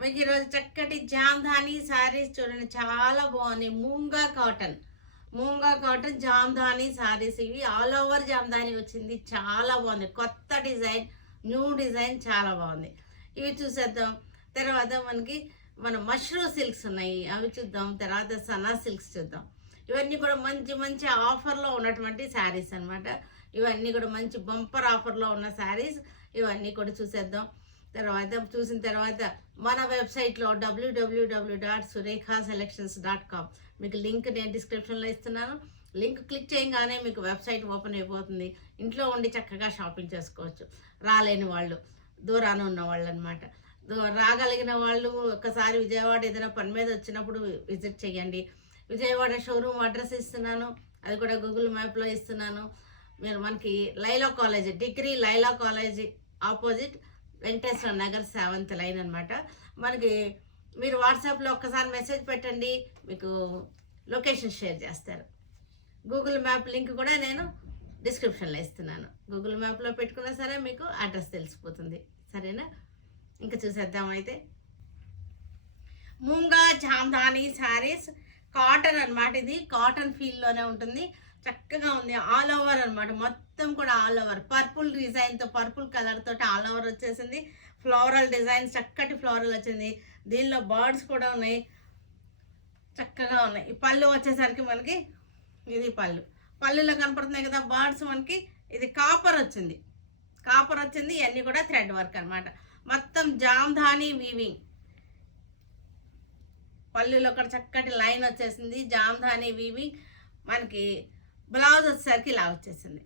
మీకు ఈరోజు చక్కటి జామ్దాని శారీస్ చూడండి, చాలా బాగున్నాయి. మూంగా కాటన్ జామ్దాని శారీస్. ఇవి ఆల్ ఓవర్ జామ్దాని వచ్చింది, చాలా బాగుంది. కొత్త డిజైన్, న్యూ డిజైన్, చాలా బాగుంది. ఇవి చూసేద్దాం. తర్వాత మన మష్రూమ్ సిల్క్స్ ఉన్నాయి, అవి చూద్దాం. తర్వాత సనా సిల్క్స్ చూద్దాం. ఇవన్నీ కూడా మంచి మంచి ఆఫర్లో ఉన్నటువంటి శారీస్ అనమాట. ఇవన్నీ కూడా మంచి బంపర్ ఆఫర్లో ఉన్న శారీస్. ఇవన్నీ కూడా చూసేద్దాం. చూసిన తర్వాత మన వెబ్సైట్లో www.surekhaselections.com మీకు లింక్ నేను డిస్క్రిప్షన్లో ఇస్తున్నాను. లింక్ క్లిక్ చేయగానే మీకు వెబ్సైట్ ఓపెన్ అయిపోతుంది. ఇంట్లో ఉండి చక్కగా షాపింగ్ చేసుకోవచ్చు. రాలేని వాళ్ళు, దూరాన ఉన్న వాళ్ళు అనమాట. రాగలిగిన వాళ్ళు ఒకసారి విజయవాడ ఏదైనా పని మీద వచ్చినప్పుడు విజిట్ చేయండి. విజయవాడ షోరూమ్ అడ్రస్ ఇస్తున్నాను, అది కూడా గూగుల్ మ్యాప్లో ఇస్తున్నాను. మీరు మనకి degree Laila college opposite Venkateswara Nagar 7th line అనమాట. మనకి మీరు వాట్సాప్లో ఒక్కసారి మెసేజ్ పెట్టండి, మీకు లొకేషన్ షేర్ చేస్తారు. గూగుల్ మ్యాప్ లింక్ కూడా నేను డిస్క్రిప్షన్లో ఇస్తున్నాను. గూగుల్ మ్యాప్లో పెట్టుకున్నా సరే మీకు అడ్రస్ తెలిసిపోతుంది. సరేనా? ఇంకా చూసేద్దాం. అయితే మూంగా జామ్దాని శారీస్ కాటన్ అనమాట. ఇది కాటన్ ఫీల్లోనే ఉంటుంది, చక్కగా ఉంది. ఆల్ ఓవర్ అనమాట, మొత్తం కూడా ఆల్ ఓవర్ పర్పుల్ డిజైన్తో, పర్పుల్ కలర్ తోటి ఆల్ ఓవర్ వచ్చేసింది. ఫ్లోరల్ డిజైన్, చక్కటి ఫ్లోరల్ వచ్చింది. దీనిలో బర్డ్స్ కూడా ఉన్నాయి, చక్కగా ఉన్నాయి. ఈ పళ్ళు వచ్చేసరికి మనకి ఇది పళ్ళులో కనపడుతున్నాయి కదా బర్డ్స్. మనకి ఇది కాపర్ వచ్చింది. ఇవన్నీ కూడా థ్రెడ్ వర్క్ అనమాట. మొత్తం జామ్దాని వీవింగ్. పళ్ళులో ఒక చక్కటి లైన్ వచ్చేసింది, జామ్దాని వీవింగ్. మనకి బ్లౌజ్ వచ్చేసరికి ఇలా వచ్చేసింది.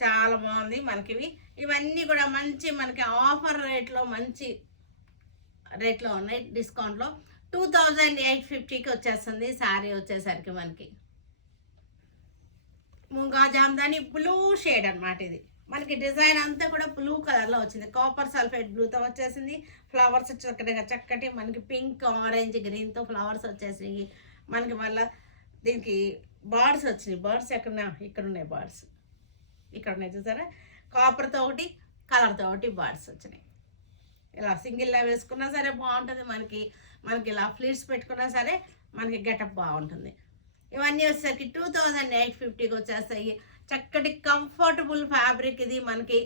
చాలా బాగుంది. ఇవన్నీ కూడా మనకి ఆఫర్ రేట్లో, మంచి రేట్లో ఉన్నాయి, డిస్కౌంట్లో. 2850కి వచ్చేస్తుంది శారీ. వచ్చేసరికి మూంగా జామ్దాని బ్లూ షేడ్ అనమాట. ఇది మనకి డిజైన్ అంతా కూడా బ్లూ కలర్లో వచ్చింది. కాపర్ సల్ఫేట్ బ్లూతో వచ్చేసింది. ఫ్లవర్స్ చక్కటి మనకి పింక్, ఆరెంజ్, గ్రీన్తో ఫ్లవర్స్ వచ్చేసినాయి. మనకి మళ్ళీ దీనికి బర్డ్స్ వచ్చినాయి. బర్డ్స్ ఇక్కడ ఉన్నాయి బర్డ్స్, ఇక్కడ ఉన్నాయి చూసారా? కాపర్తో ఒకటి, కలర్తో ఒకటి బర్డ్స్ వచ్చినాయి. ఇలా సింగిల్లా వేసుకున్నా సరే బాగుంటుంది. మనకి ఇలా ఫ్లీట్స్ పెట్టుకున్నా సరే మనకి గెటప్ బాగుంటుంది. ఇవన్నీ వచ్చేసరికి 2850కి వచ్చేస్తాయి. చక్కటి కంఫర్టబుల్ ఫ్యాబ్రిక్ ఇది. మనకి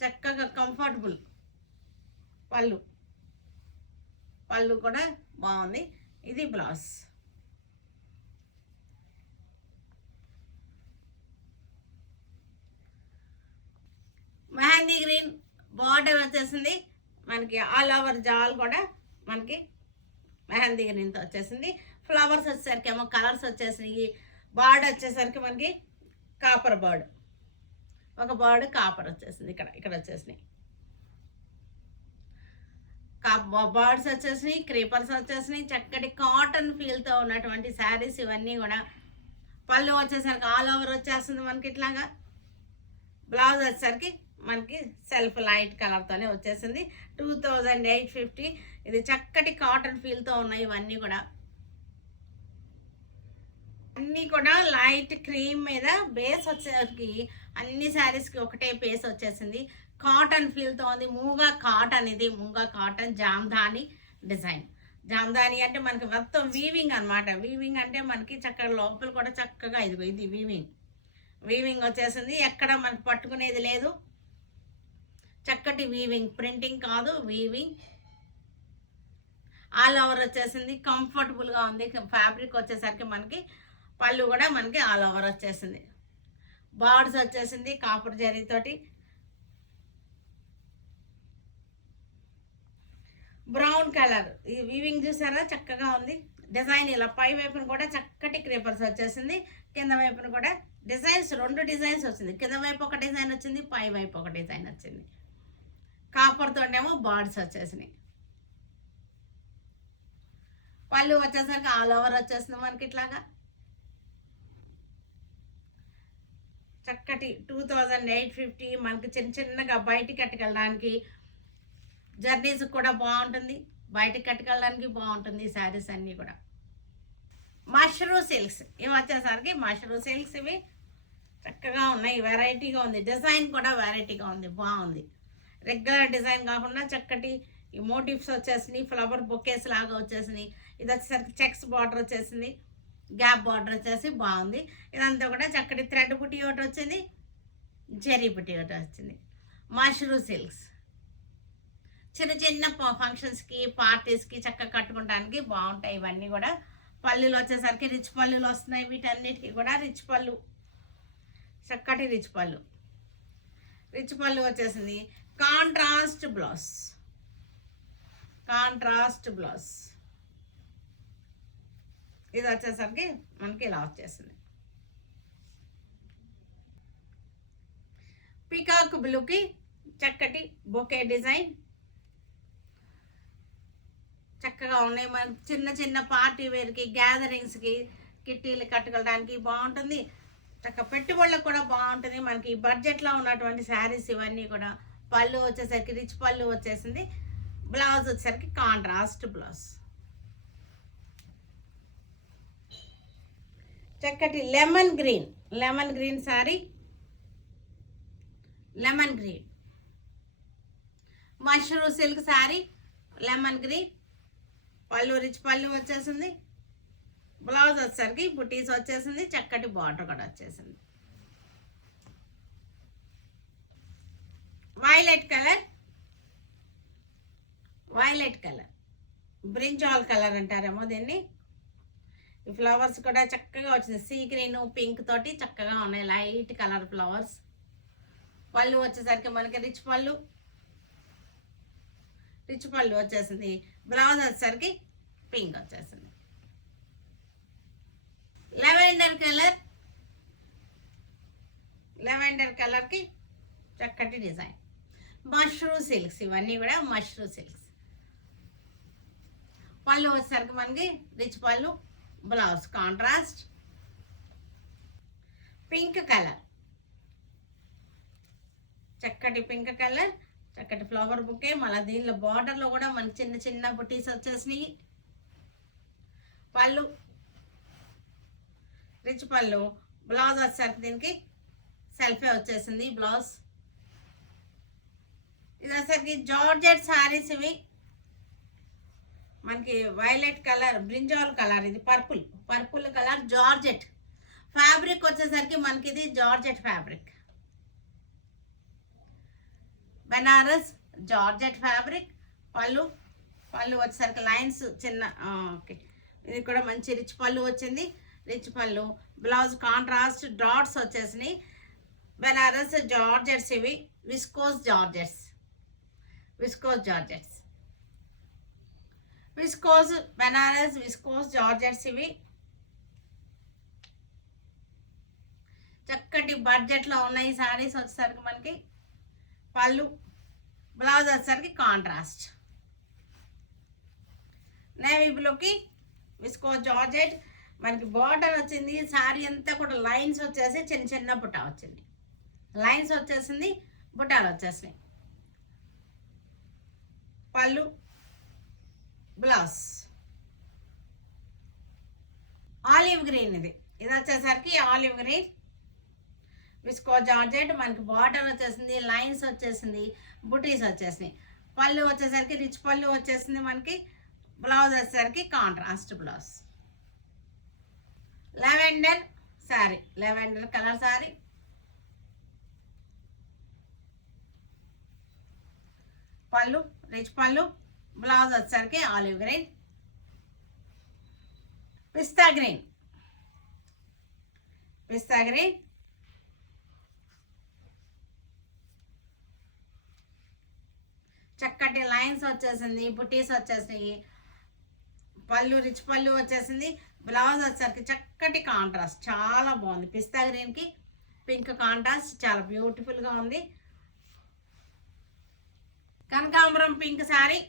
చక్కగా కంఫర్టబుల్ పళ్ళు కూడా బాగుంది. ఇది బ్లౌజ్. మెహందీ గ్రీన్ బార్డర్ వచ్చేసింది. మనకి ఆల్ ఓవర్ జాల్ కూడా మనకి మెహందీ గ్రీన్తో వచ్చేసింది. ఫ్లవర్స్ వచ్చేసరికి ఏమో కలర్స్ వచ్చేసినాయి. బార్డర్ వచ్చేసరికి మనకి కాపర్ బర్డ్, ఒక బర్డ్ కాపర్ వచ్చేసింది. ఇక్కడ వచ్చేసినాయి బర్డ్స్ వచ్చేసినాయి, క్రీపర్స్ వచ్చేసినాయి. చక్కటి కాటన్ ఫీల్తో ఉన్నటువంటి శారీస్ ఇవన్నీ కూడా. పళ్ళు వచ్చేసరికి ఆల్ ఓవర్ వచ్చేస్తుంది మనకి ఇట్లాగా. బ్లౌజ్ వచ్చేసరికి మనకి సెల్ఫ్ లైట్ కలర్తోనే వచ్చేసింది. 2850. ఇది చక్కటి కాటన్ ఫీల్తో ఉన్నాయి ఇవన్నీ కూడా. అన్నీ కూడా లైట్ క్రీమ్ మీద బేస్ వచ్చేసరికి అన్ని శారీస్కి ఒకటే బేస్ వచ్చేసింది. కాటన్ ఫీల్తో ఉంది. మూంగా కాటన్ జామ్దాని డిజైన్. జామ్దాని అంటే మనకి మొత్తం వీవింగ్ అనమాట. వీవింగ్ అంటే మనకి చక్కగా లోపల కూడా చక్కగా ఇది వీవింగ్ వచ్చేసింది. ఎక్కడ మనకి పట్టుకునేది లేదు. చక్కటి వీవింగ్, ప్రింటింగ్ కాదు, వీవింగ్. ఆల్ ఓవర్ వచ్చేసింది. కంఫర్టబుల్గా ఉంది. ఫ్యాబ్రిక్ వచ్చేసరికి మనకి పళ్ళు కూడా మనకి ఆల్ ఓవర్ వచ్చేసింది. బార్డ్స్ వచ్చేసింది కాపర్ జరీతోటి. బ్రౌన్ కలర్ ఈ వీవింగ్ చూసారా, చక్కగా ఉంది. డిజైన్ ఇలా పై వైపున కూడా చక్కటి క్రీపర్స్ వచ్చేసింది. కింద వైపున కూడా డిజైన్స్, 2 డిజైన్స్ వచ్చింది. కింద వైపు ఒక డిజైన్ వచ్చింది, పై వైపు ఒక డిజైన్ వచ్చింది. కాపర్తోనేమో బార్డ్స్ వచ్చేసినాయి. పళ్ళు వచ్చేసరికి ఆల్ ఓవర్ వచ్చేసింది మనకి ఇట్లాగా. చక్కటి 2850. మనకి చిన్నగా బయటికి కట్టుకెళ్ళడానికి, జర్నీస్ కూడా బాగుంటుంది, బయటికి కట్టుకెళ్ళడానికి బాగుంటుంది ఈ శారీస్ అన్నీ కూడా. మష్రూమ్ సిల్క్స్ ఇవి వచ్చేసరికి మష్రూమ్ సిల్క్స్. ఇవి చక్కగా ఉన్నాయి, వెరైటీగా ఉంది. డిజైన్ కూడా వెరైటీగా ఉంది, బాగుంది. రెగ్యులర్ డిజైన్ కాకుండా చక్కటి ఈ మోటివ్స్ వచ్చేసినాయి, ఫ్లవర్ బొకేస్ లాగా వచ్చేసినాయి. ఇది వచ్చేసరికి చెక్స్ బార్డర్ వచ్చేసింది, గ్యాప్ బార్డర్ వచ్చేసి బాగుంది. ఇదంతా కూడా చక్కటి థ్రెడ్ బుట్టి ఒకటి వచ్చింది, జెరీ బుట్టి ఒకటి వచ్చింది. మష్రూ సిల్క్స్ చిన్న చిన్న ఫంక్షన్స్కి పార్టీస్కి చక్కగా కట్టుకోవడానికి బాగుంటాయి. ఇవన్నీ కూడా పళ్ళులు వచ్చేసరికి రిచ్ పళ్ళులు వస్తున్నాయి. వీటన్నిటికీ కూడా రిచ్ పళ్ళు, చక్కటి రిచ్ పళ్ళు. రిచ్ పళ్ళు వచ్చేసింది. Contrast blouse, contrast blouse. ఇది వచ్చేసరికి మనకి ఇలా వచ్చేసింది. పీకాక్ బ్లూకి చక్కటి బొకే డిజైన్ చక్కగా ఉన్నాయి. మనకి చిన్న చిన్న పార్టీ వేర్కి, గ్యాదరింగ్స్కి, కిట్టీలు కట్టుకోవడానికి బాగుంటుంది. చక్కగా పెట్టుబడులకు కూడా బాగుంటుంది. మనకి బడ్జెట్లో ఉన్నటువంటి శారీస్ ఇవన్నీ కూడా. పళ్ళు వచ్చేసరికి రిచ్ పళ్ళు వచ్చేసింది. బ్లౌజ్ వచ్చేసరికి కాంట్రాస్ట్ బ్లౌజ్. చక్కటి lemon green, lemon green sari, lemon green. Mashru silk sari, lemon green. పళ్ళు రిచ్ పళ్ళు వచ్చేసింది. బ్లౌజ్ వచ్చేసరికి బుటీస్ వచ్చేసింది, చక్కటి బార్డర్ కూడా వచ్చేసింది. Violet colour, violet colour, brinjal colour అంటారేమో దీన్ని. ఈ ఫ్లవర్స్ కూడా చక్కగా వచ్చింది. సీ గ్రీన్ పింక్ తోటి చక్కగా ఉన్నాయి, లైట్ కలర్ ఫ్లవర్స్. పళ్ళు వచ్చేసరికి మనకి రిచ్ పళ్ళు, రిచ్ పళ్ళు వచ్చేసింది. బ్లౌజ్ వచ్చేసరికి పింక్ వచ్చేసింది. లెవెండర్ కలర్, లెవెండర్ కలర్కి చక్కటి డిజైన్. మష్రూ సిల్క్స్, ఇవన్నీ కూడా మష్రూ సిల్క్స్. పళ్ళు వచ్చేసరికి మనకి రిచ్ పళ్ళు, బ్లౌజ్ కాంట్రాస్ట్. పింక్ కలర్, చక్కటి పింక్ కలర్, చక్కటి ఫ్లవర్ బుకే. మళ్ళీ దీనిలో బార్డర్లో కూడా మనకి చిన్న చిన్న బుటీస్ వచ్చేసినాయి. పళ్ళు రిచ్ పళ్ళు. బ్లౌజ్ వచ్చేసరికి దీనికి సెల్ఫే వచ్చేసింది బ్లౌజ్. ఇది వచ్చేసరికి జార్జెట్ శారీస్ ఇవి. మనకి వైలెట్ కలర్, బ్రింజాల్ కలర్, ఇది purple, purple colour georgette fabric వచ్చేసరికి మనకి ఇది georgette fabric, Banaras georgette fabric. పళ్ళు, పళ్ళు వచ్చేసరికి లైన్స్ చిన్న, ఓకే. ఇది కూడా మంచి రిచ్ పళ్ళు వచ్చింది, రిచ్ పళ్ళు. బ్లౌజ్ కాంట్రాస్ట్ డాట్స్ వచ్చేసినాయి. బెనారస్ జార్జెట్స్ ఇవి, viscose georgettes, viscose georgettes, viscose Banaras viscose georgettes ఇవి. చక్కటి బడ్జెట్లో ఉన్నాయి శారీస్ వచ్చేసరికి మనకి. పళ్ళు, బ్లౌజ్ వచ్చేసరికి కాంట్రాస్ట్. నేవీ బ్లూకి విస్కోస్ జార్జెట్. మనకి బార్డర్ వచ్చింది. శారీ అంతా కూడా లైన్స్ వచ్చేసి చిన్న చిన్న బుట్ట వచ్చింది, లైన్స్ వచ్చేసింది, బుట్టాలు వచ్చేసినాయి. పళ్ళు, బ్లౌజ్ ఆలివ్ గ్రీన్. ఇది వచ్చేసరికి ఆలివ్ గ్రీన్ విస్కో జార్జెట్. మనకి బార్డర్ వచ్చేసింది, లైన్స్ వచ్చేసింది, బుటీస్ వచ్చేసినాయి. పళ్ళు వచ్చేసరికి రిచ్ పళ్ళు వచ్చేసింది మనకి. బ్లౌజ్ వచ్చేసరికి contrast blouse. Lavender sari, lavender colour sari. పళ్ళు రిచ్ పళ్ళు, బ్లౌజ్ వచ్చేసరికి ఆలివ్ గ్రీన్. పిస్తా గ్రీన్, పిస్తా గ్రీన్. చక్కటి లైన్స్ వచ్చేసింది, బుటీస్ వచ్చేసినాయి. పళ్ళు రిచ్ పళ్ళు వచ్చేసింది. బ్లౌజ్ వచ్చేసరికి చక్కటి కాంట్రాస్ట్, చాలా బాగుంది. పిస్తా గ్రీన్కి పింక్ కాంట్రాస్ట్ చాలా బ్యూటిఫుల్గా ఉంది. కనకాంబరం pink sari,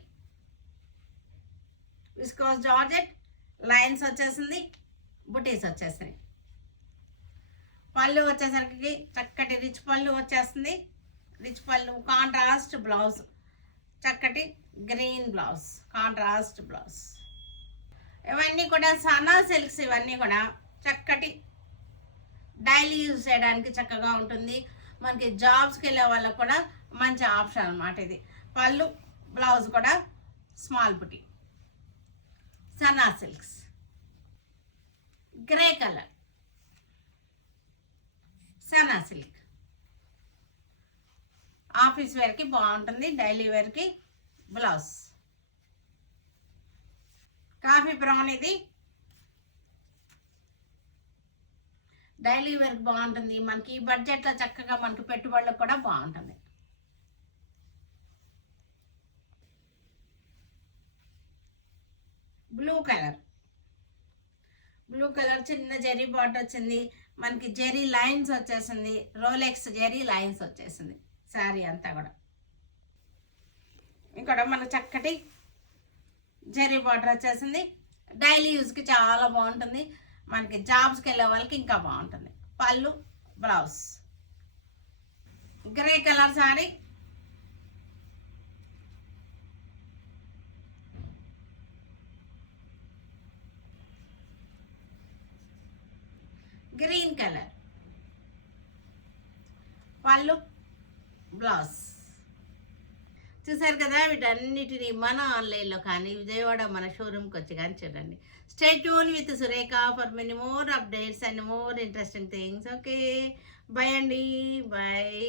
viscose georgette, lines వచ్చేసింది, బుటీస్ వచ్చేసినాయి. పళ్ళు వచ్చేసరికి చక్కటి రిచ్ పళ్ళు వచ్చేస్తుంది, రిచ్ పళ్ళు. కాంట్రాస్ట్ బ్లౌజ్, చక్కటి గ్రీన్ బ్లౌజ్, కాంట్రాస్ట్ బ్లౌజ్. ఇవన్నీ కూడా సనా సిల్క్స్. ఇవన్నీ కూడా చక్కటి డైలీ యూజ్ చేయడానికి చక్కగా ఉంటుంది. మనకి జాబ్స్కి వెళ్ళే వాళ్ళకి కూడా మంచి ఆప్షన్ అనమాట ఇది. పళ్ళు బ్లౌజ్ కూడా స్మాల్ బుటీ. సన్నా సిల్క్స్ గ్రే కలర్, సన్నా సిల్క్ ఆఫీస్ వేర్కి బాగుంటుంది, డైలీ వేర్కి బ్లౌజ్. కాఫీ బ్రౌన్ ఇది డైలీ వేర్కి బాగుంటుంది, మనకి ఈ బడ్జెట్లో చక్కగా మనకి పెట్టుబడులకు కూడా బాగుంటుంది. బ్లూ కలర్, బ్లూ కలర్ చిన్న జెరీ బాట్ వచ్చింది, మనకి జెరీ లైన్స్ వచ్చేసింది, రోలెక్స్ జెరీ లైన్స్ వచ్చేసింది శారీ అంతా కూడా. ఇక్కడ మనకు చక్కటి జెరీ బార్డర్ వచ్చేసింది, డైలీ యూజ్కి చాలా బాగుంటుంది, మనకి జాబ్స్కి వెళ్ళే వాళ్ళకి ఇంకా బాగుంటుంది. పళ్ళు blouse grey colour sari, green colour పళ్ళు బ్లౌజ్. చూసారు కదా, వీటన్నిటిని మన ఆన్లైన్లో కానీ విజయవాడ మన షోరూమ్కి వచ్చి కానీ చూడండి. Stay tune with Surekha for many more updates and more interesting things. Okay, bye అండి, బాయ్.